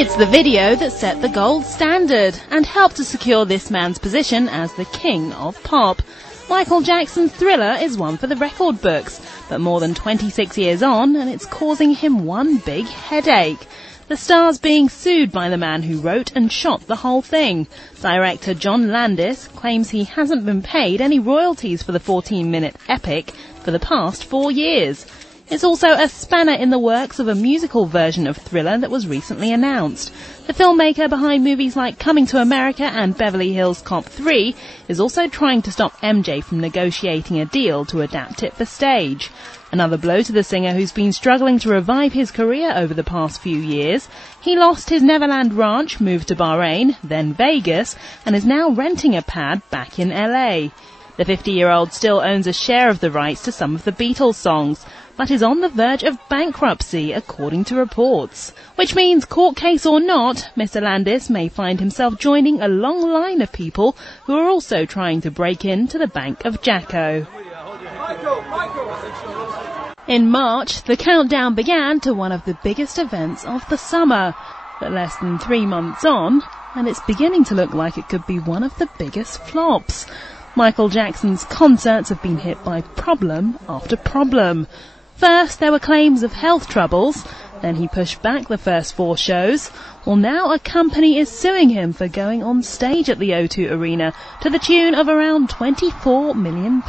It's the video that set the gold standard and helped to secure this man's position as the king of pop. Michael Jackson's Thriller is one for the record books, but more than 26 years on, and it's causing him one big headache. The star's being sued by the man who wrote and shot the whole thing. Director John Landis claims he hasn't been paid any royalties for the 14-minute epic for the past 4 years. It's also a spanner in the works of a musical version of Thriller that was recently announced. The filmmaker behind movies like Coming to America and Beverly Hills Cop 3 is also trying to stop MJ from negotiating a deal to adapt it for stage. Another blow to the singer who's been struggling to revive his career over the past few years. He lost his Neverland ranch, moved to Bahrain, then Vegas, and is now renting a pad back in LA. The 50-year-old still owns a share of the rights to some of the Beatles songs, but is on the verge of bankruptcy, according to reports. Which means, court case or not, Mr. Landis may find himself joining a long line of people who are also trying to break into the Bank of Jacko. In March, the countdown began to one of the biggest events of the summer. But less than 3 months on, and it's beginning to look like it could be one of the biggest flops. Michael Jackson's concerts have been hit by problem after problem. First, there were claims of health troubles. Then he pushed back the first 4 shows. Well, now a company is suing him for going on stage at the O2 Arena to the tune of around £24 million.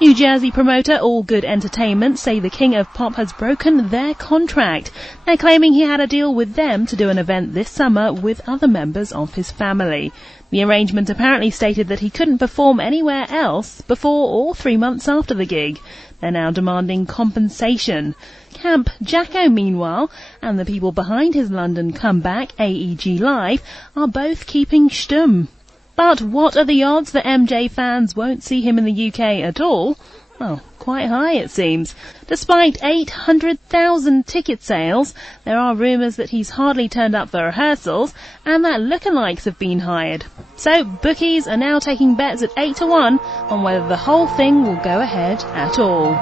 New Jersey promoter All Good Entertainment say the King of Pop has broken their contract. They're claiming he had a deal with them to do an event this summer with other members of his family. The arrangement apparently stated that he couldn't perform anywhere else before or 3 months after the gig. They're now demanding compensation. Camp Jacko, meanwhile, and the people behind his London comeback, AEG Live, are both keeping stum. But what are the odds that MJ fans won't see him in the UK at all? Well, quite high it seems. Despite 800,000 ticket sales, there are rumours that he's hardly turned up for rehearsals and that lookalikes have been hired. So bookies are now taking bets at 8-1 on whether the whole thing will go ahead at all.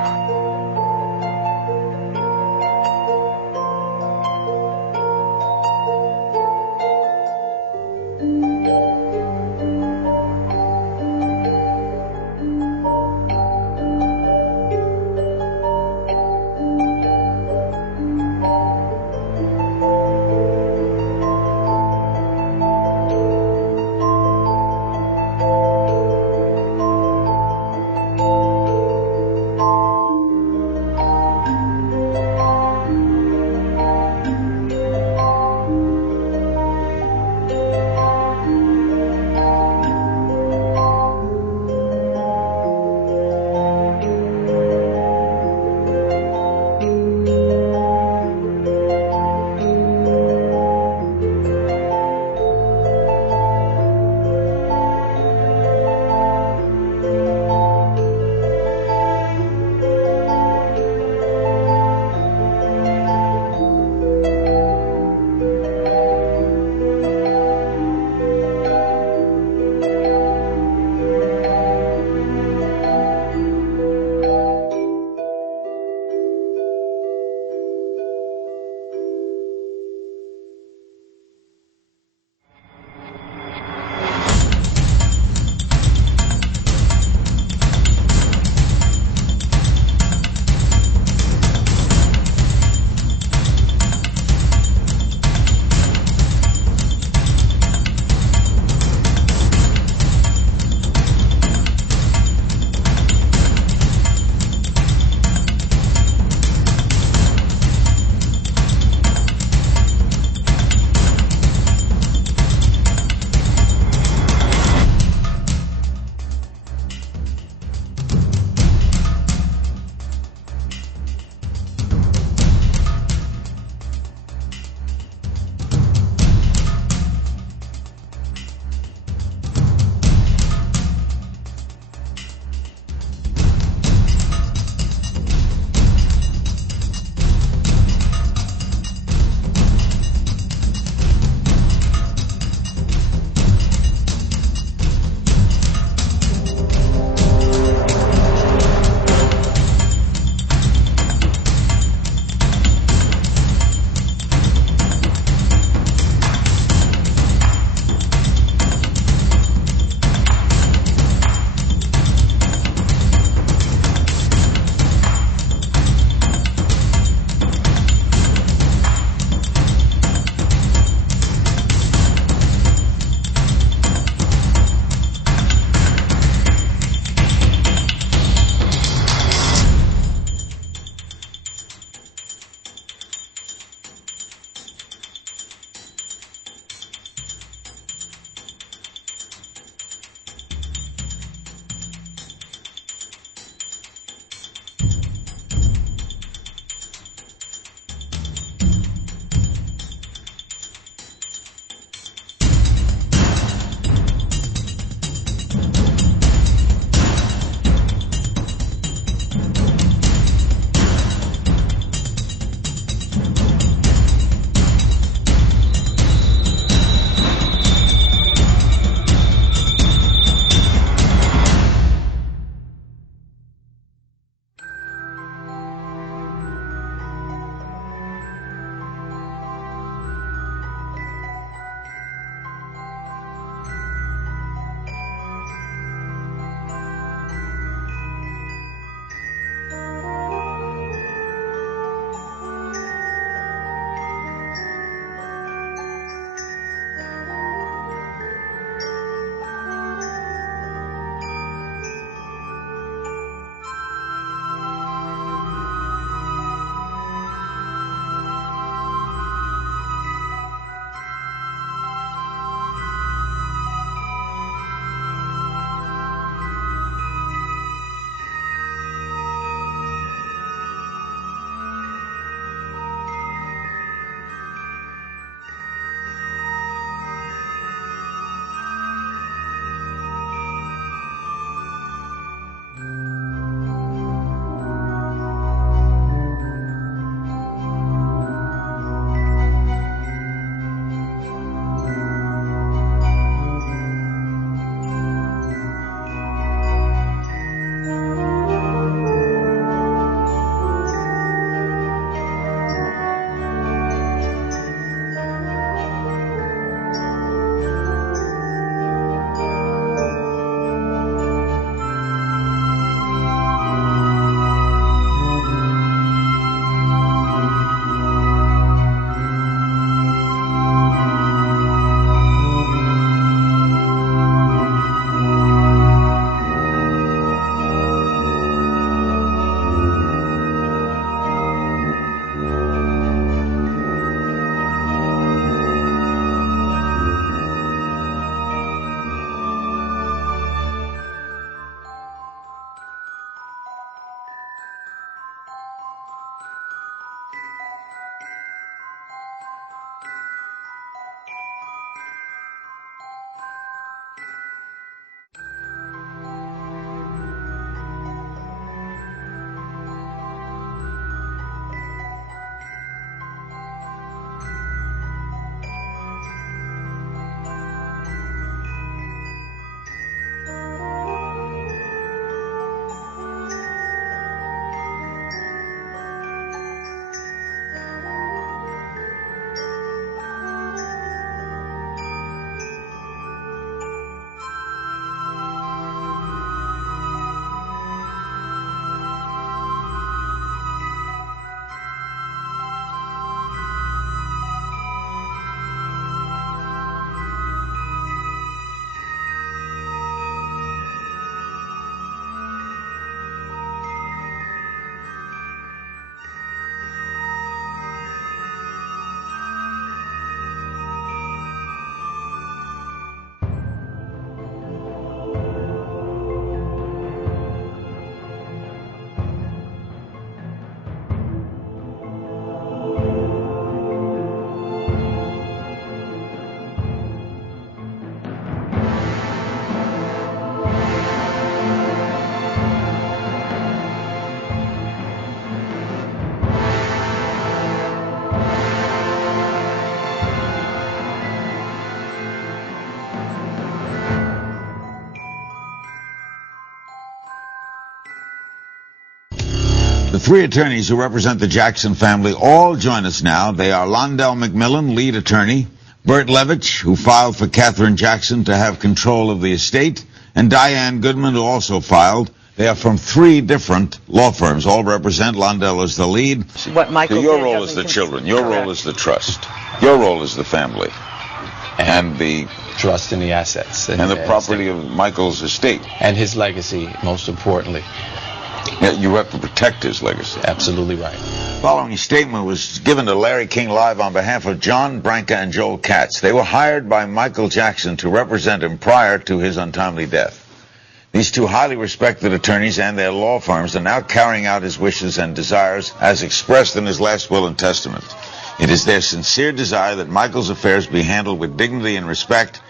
The three attorneys who represent the Jackson family all join us now. They are Londell McMillan, lead attorney, Bert Levitch, who filed for Katherine Jackson to have control of the estate, and Diane Goodman, who also filed. They are from three different law firms. All represent. Londell as the lead. What Michael your role is the children. Your role is the trust. Your role is the family. And the trust in the assets. And the property of Michael's estate. And his legacy, most importantly. Yeah, you have to protect his legacy. Absolutely right. The following statement was given to Larry King Live on behalf of John Branca and Joel Katz. They were hired by Michael Jackson to represent him prior to his untimely death. These two highly respected attorneys and their law firms are now carrying out his wishes and desires as expressed in his last will and testament. It is their sincere desire that Michael's affairs be handled with dignity and respect.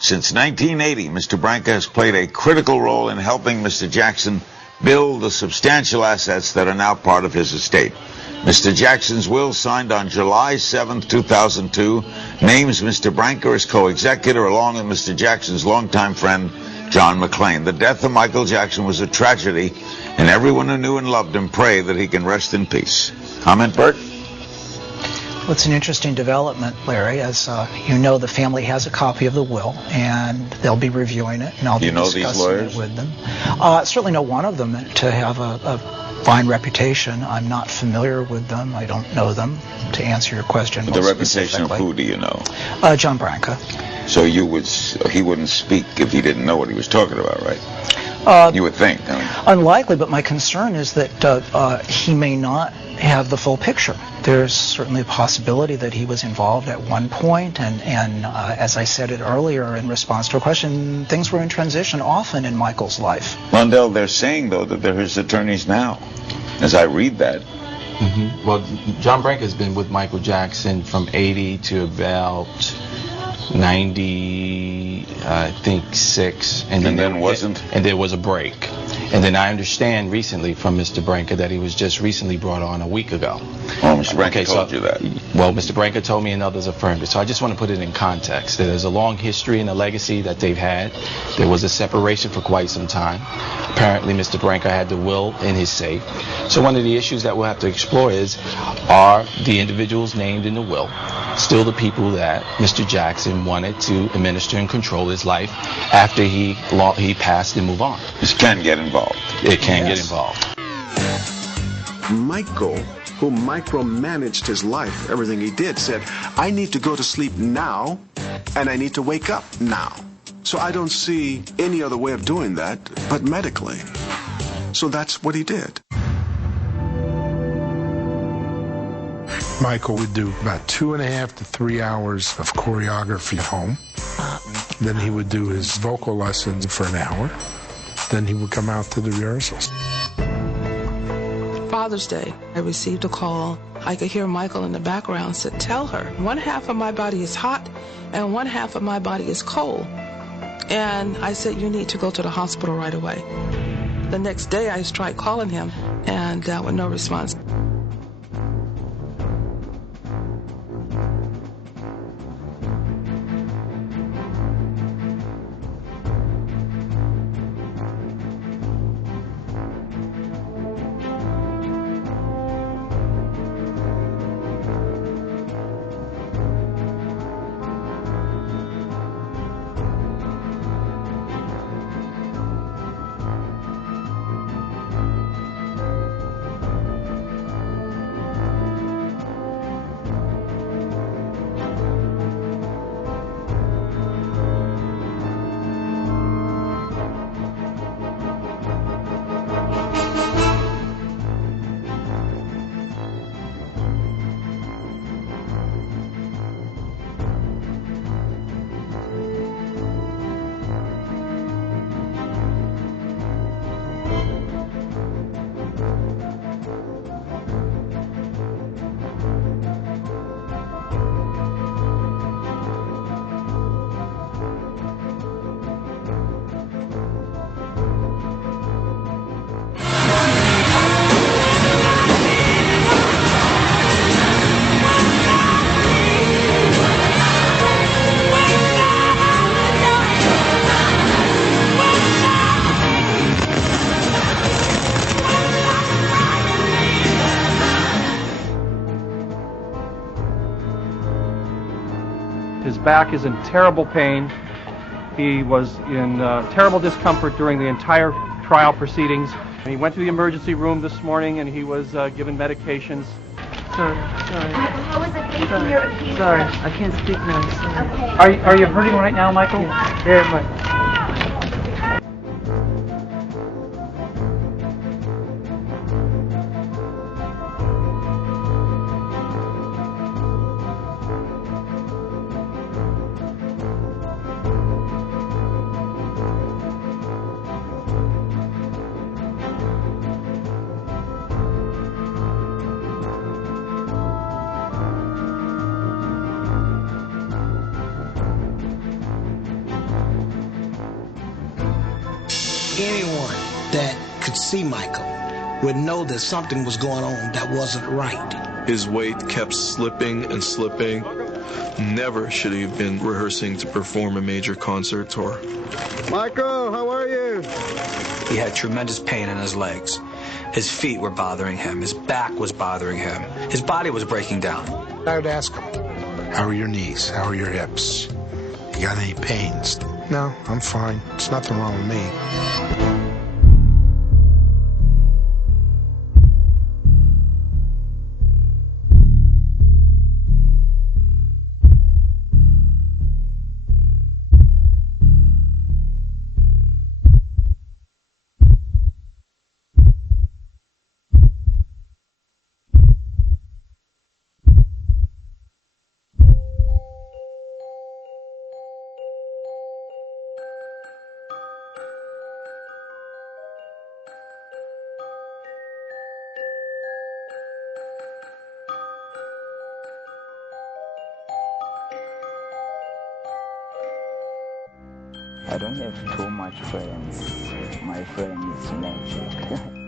Since 1980, Mr. Branca has played a critical role in helping Mr. Jackson build the substantial assets that are now part of his estate. Mr. Jackson's will, signed on July 7, 2002, names Mr. Branca as co-executor along with Mr. Jackson's longtime friend, John McClain. The death of Michael Jackson was a tragedy, and everyone who knew and loved him pray that he can rest in peace. Comment, Bert? Well, it's an interesting development, Larry. As you know, the family has a copy of the will, and they'll be reviewing it, and I'll be discussing it with them. Certainly know one of them to have a fine reputation. I'm not familiar with them. I don't know them, to answer your question. The reputation of who do you know? John Branca. So he wouldn't speak if he didn't know what he was talking about, right? You would think. I mean. Unlikely, but my concern is that he may not have the full picture. There's certainly a possibility that he was involved at one point, and as I said it earlier in response to a question, things were in transition often in Michael's life. Londell, they're saying, though, that they're his attorneys now, as I read that. Mm-hmm. Well, John Branca has been with Michael Jackson from 80 to about 90, I think 6, and then wasn't. And there was a break. And then I understand recently from Mr. Branca that he was just recently brought on a week ago. Oh, Mr. Branca told you that. Well, Mr. Branca told me and others affirmed it. So I just want to put it in context. There's a long history and a legacy that they've had. There was a separation for quite some time. Apparently, Mr. Branca had the will in his safe. So one of the issues that we'll have to explore is, are the individuals named in the will still the people that Mr. Jackson wanted to administer and control his life after he passed and move on? This can get involved. It can get involved. Michael, who micromanaged his life, everything he did, said, I need to go to sleep now, and I need to wake up now. So I don't see any other way of doing that but medically. So that's what he did. Michael would do about 2.5 to 3 hours of choreography at home. Then he would do his vocal lessons for an hour. Then he would come out to the rehearsals. Father's Day, I received a call. I could hear Michael in the background said, tell her, one half of my body is hot and one half of my body is cold. And I said, you need to go to the hospital right away. The next day I tried calling him and with no response. back is in terrible pain. He was in terrible discomfort during the entire trial proceedings. And he went to the emergency room this morning and he was given medications. Sorry. How was it facing your accuser? Sorry, I can't speak now. Okay. Are you hurting right now, Michael? Yeah. Very much. Anyone that could see Michael would know that something was going on that wasn't right. His weight kept slipping and slipping. Never should he have been rehearsing to perform a major concert tour. Michael, how are you? He had tremendous pain in his legs. His feet were bothering him. His back was bothering him. His body was breaking down. I would ask him, how are your knees? How are your hips? You got any pains? No, I'm fine. There's nothing wrong with me. I don't have too much friends. My friend is magic.